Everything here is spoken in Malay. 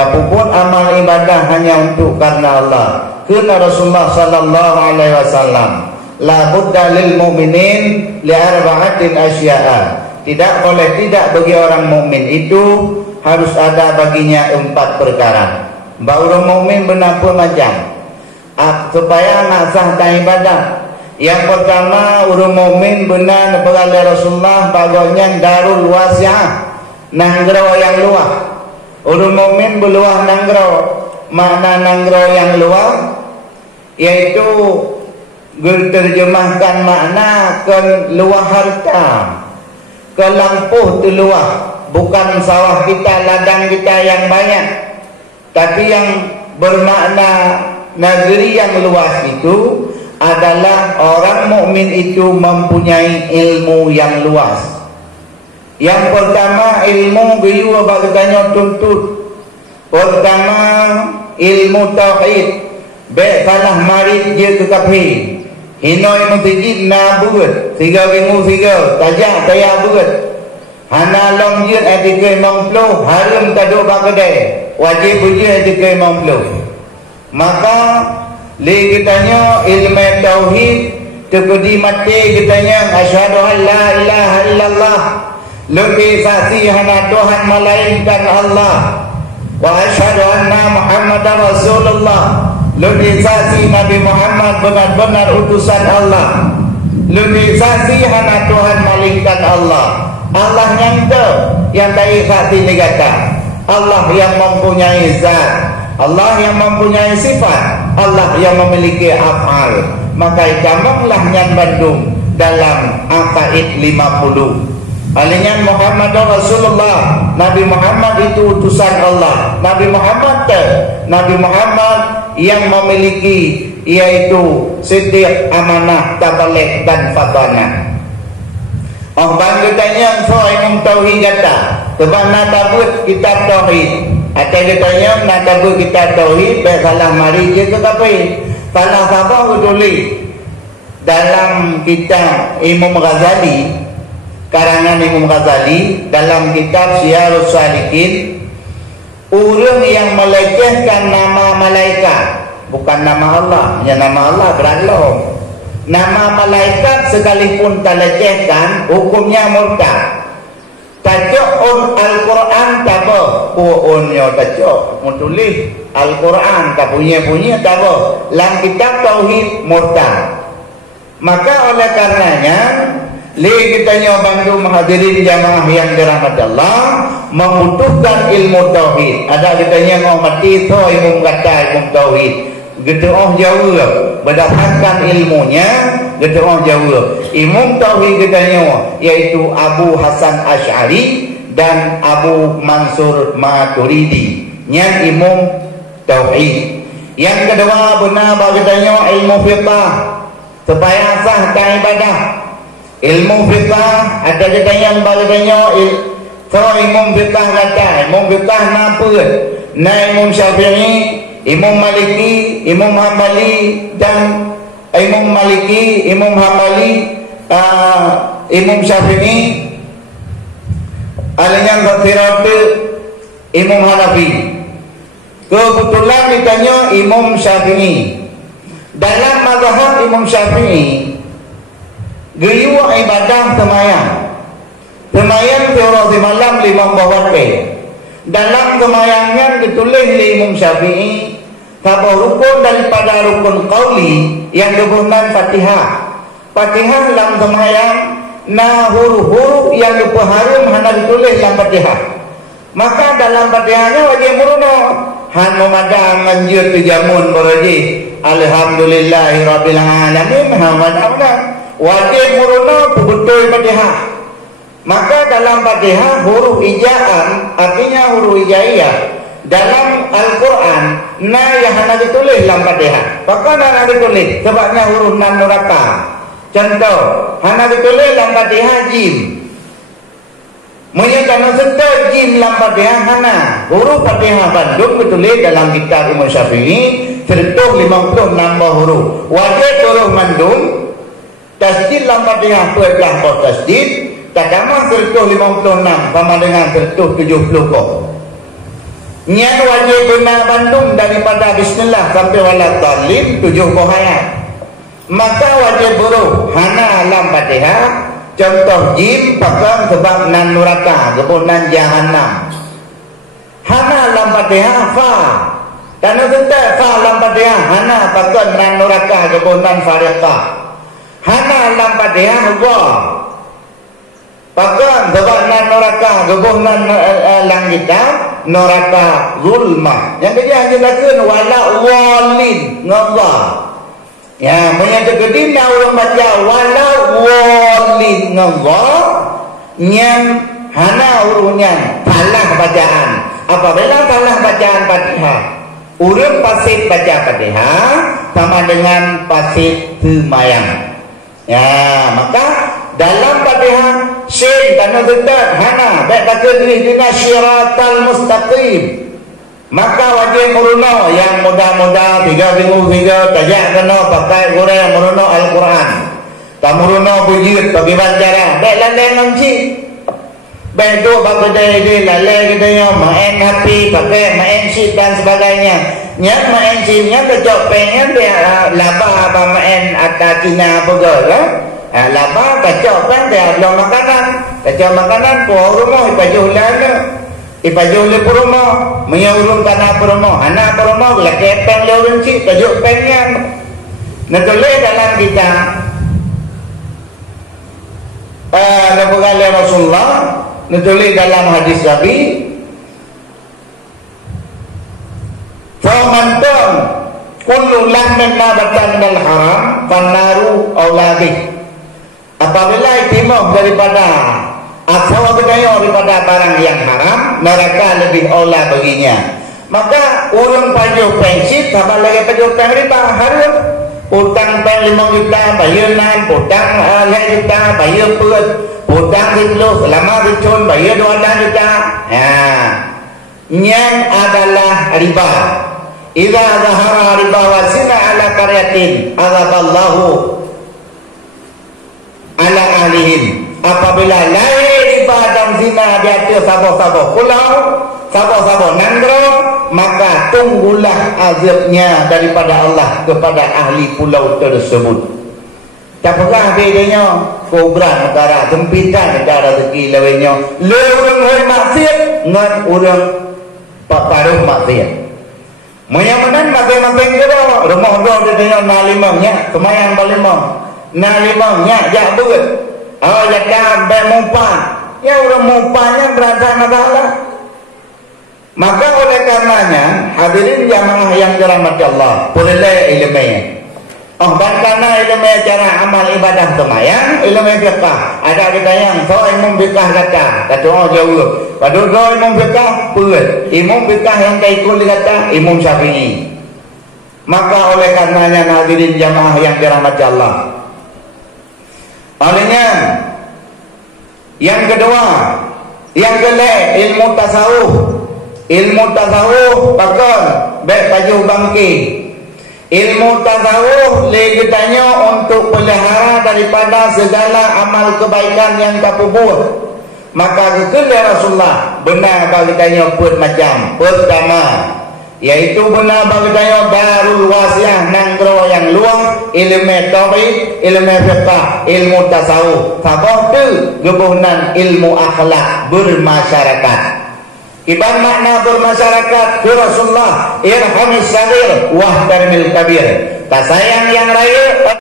Tapupun amal ibadah hanya untuk karena Allah. Kata Rasulullah sallallahu alaihi wasallam, la budda lil mu'minin li arba'atin asya'a. Tidak boleh tidak bagi orang mukmin itu harus ada baginya 4 perkara. Orang mukmin benar pun macam supaya nak sah ibadah. Yang pertama, orang mukmin benar oleh Rasulullah bagusnya darul wasi'ah, nanggro yang luas. Orang mukmin berluah nanggro. Makna nanggro yang luas yaitu diterjemahkan makna ke luah harta, ke lampuh tu luah. Bukan sawah kita, ladang kita yang banyak, tapi yang bermakna negeri yang luas itu adalah orang mukmin itu mempunyai ilmu yang luas. Yang pertama, ilmu biyu bagainya tuntut. Pertama, ilmu tauhid. Baik salah marit je ke kafir. Hinoi mutijid na buat. Tiga bingu tiga. Tajak taya buat. Hana long je etikai mongpluh. Harum taduk bakadai. Wajib uji etikai mongpluh. Maka li kitanya ilmu tauhid. Tekudi mati kitanya asyhadu an la ilaha illallah. Lebih saksi hana Tuhan melainkan Allah. Wa asyhadu anna Muhammadar Rasulullah. Lebih saksi Nabi Muhammad benar-benar utusan Allah. Lebih saksi hana Tuhan melainkan Allah. Allah yang yang dari saksi negara. Allah yang mempunyai zat, Allah yang mempunyai sifat, Allah yang memiliki af'al. Maka jamanglah nyan Bandung dalam Aqaid 50. Alinyan Muhammad Rasulullah. Nabi Muhammad itu utusan Allah. Nabi Muhammad yang memiliki yaitu siddiq, amanah, tabalik dan fadana. Oh banggutanya soal tauhid kata. Sebab nak tabut kitab tauhid. Atau ditanya nak tabut kitab tauhid, baik salah mari je ke kafir. Salah sabar tulis dalam kitab Imam Ghazali. Karangan Imam Ghazali dalam kitab Syiarus Salikin, orang yang melecehkan nama malaikat, bukan nama Allah, hanya nama Allah beralong. Nama malaikat sekalipun terlecehkan, hukumnya murtad. Tajuk Al-Quran tak apa, pu'unnya tajuk, mutulis Al-Quran tak punya tak apa. Dalam kitab Tauhid murtad. Maka oleh karenanya kitanya bantu menghadirin jamaah yang dirahmati Allah membutuhkan ilmu tauhid. Ada kitanya ngomati tu ilmu kata ilmu tauhid. Gitu jauh berdasarkan ilmunya, gitu jauh. Imam tauhid kitanya yaitu Abu Hasan Asy'ari dan Abu Mansur Maturidi. Yang imam tauhid. Yang kedua benar bagitanya ilmu fiqh supaya sah ibadah. Ilmu fiqah ada kita yang bagainya Imam fiqah kata Imam fiqah napa na Imam Syafi'i, Imam Maliki, Imam Hambali dan Imam Maliki, Imam Hambali, Imam Syafi'i alanya berfirat Imam Hanafi. Kebetulan ditanya Imam Syafi'i. Dalam mazhab Imam Syafi'i geriwa ibadah semayang teori di malam 5 waktu. Dalam semayangnya ditulis oleh Imam Syafi'i sebuah rukun daripada rukun qauli yang disebutkan Fatihah. Fatihah dalam semayang na huruf-huruf yang diperharum hanya ditulis dalam Fatihah. Maka dalam Fatihahnya wajib murno han memadang menjur tujamun beraji alhamdulillahirabbil alamin hamdan. Wajib muruna betul Fatihah. Maka dalam Fatihah huruf ija'an artinya huruf ijaiyah dalam Al-Quran na yang hanya ditulis dalam Fatihah. Maka hanya ditulis sebabnya huruf nan nuraka. Contoh hanya ditulis dalam Fatihah jim. Menyatakan serta jim dalam Fatihah hana huruf Fatihah Bandung ditulis dalam kitab Imam Syafi'i 156 huruf. Wajib huruf Bandung tasdid dalam Fatihah tu adalah kau tasdid. Tadamah 156 sama dengan 170 kau. Nyan wajib benar Bandung daripada bismillah sampai waladhdallin 7 ayat. Maka wajib huruf hana lam Fatihah. Contoh jim pegang sebab nan neraka, kebunan jahannam. Hana lam Fatihah fa. Tanah tentu fa lam Fatihah hana pegang nan neraka, kebunan fariqah. Hana lam Fatihah wa. Pegang sebab nan neraka, kebunan langita, neraka zulmah. Yang kedua jelaskan wala walin ngallah. Ya, menyatu kedina orang baca wala walin ngallah. Yang hana urunyan salah bacaan. Apabila salah bacaan Fatihah, urun pasit baca Fatihah sama dengan pasit semayang. Ya, maka dalam Fatihah sin tanah zetat hana baik baca diri dengan syiratal mustaqim. Maka wajib meruno yang muda-muda 3 minggu 3 tajak kena pakai gurau meruno Al-Quran. Tak meruno bujit bagi bancara. Baik lalai ngaji. Baik tu bagai dia lalai kita yang main HP, pakai main sheet dan sebagainya. Nyat main sheet, nyat kecok pengen dia laba apa main atas Cina apa ke? Laba kecok kan dia belum makanan. Kecok makanan puas rumah ipajuh lana. Ipajuh le rumah, menyurung tanah rumah, anak rumah gula kepeng le urun cik, kecok pengen. Netoleh dalam kita. Nabi Rasulullah nulis dalam hadis Nabi, "Famantan kullu lahmin nabatan minal haram fannaru aulabih." Apabila itimah daripada atau budaya daripada barang yang haram, neraka lebih aula baginya. Maka orang pajuh pensit sama lagi pajuh peng riba haram. Utang peng 5 juta bayar 6, utang 5 juta bayar 4, utang 10 selama ricun bayar 12 juta. Yang adalah riba. Idza zahara riba wa zina ala qaryatin azaballahu ala ahlihim. Apabila lahir riba dan zina di atas sabah-sabah pulau, sabah-sabah nandro, maka tunggulah azabnya daripada Allah kepada ahli pulau tersebut. Tak pernah bedanya kobra negara, tempitan negara rezeki lewenya. Le orang hari maksiat dengan orang paparuh maksiat. Menyamanan makin-makin kira rumah dia dengan nalimahnya, kemayang balimah. Nalimahnya jak berat. Jika bermumpan, ya orang mumpannya berada masalah. Maka oleh karenanya hadirin jamaah yang dirahmati Allah, perlulah ilmunya. Dan karena ilmu cara amal ibadah semayang, ilmu fiqah. Ada kita yang imam fiqah kata jauh. Pada imam fiqah perut, imam fiqah yang ikut kata imam Syafi'i. Maka oleh karenanya hadirin jamaah yang dirahmati Allah. Olehnya yang kedua, yang kelak ilmu tasawuf. Ilmu tasawuf pakon baik pajuh bangki. Ilmu tasawuf lagi tanya untuk pelihara daripada segala amal kebaikan yang tak puput. Maka kepada Rasulullah benar bagi tanya pun macam pertama, yaitu benar bagi tanya darul wasiah nanggro yang luang, ilmu tauhid, ilmu fiqh, ilmu tasawuf. Sabah tu gebunan ilmu akhlak bermasyarakat. Iban makna bermasyarakat ke Rasulullah irhamis saghir wahtarmil kabir. Tak sayang yang raya